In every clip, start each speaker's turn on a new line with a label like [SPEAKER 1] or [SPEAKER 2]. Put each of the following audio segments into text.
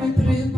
[SPEAKER 1] Oi, Primo.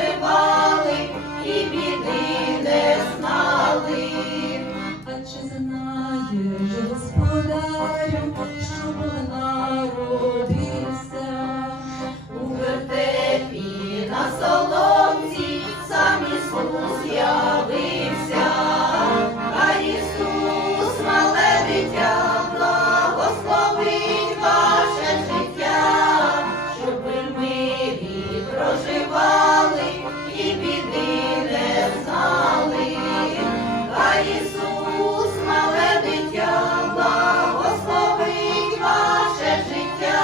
[SPEAKER 1] проживали і біди не знали,
[SPEAKER 2] а
[SPEAKER 1] Ісус, мале дитя, благословить ваше життя,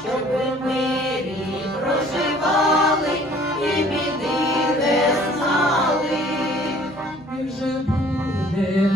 [SPEAKER 1] щоб ви в мирі проживали і біди не знали, і
[SPEAKER 2] вже
[SPEAKER 1] буде.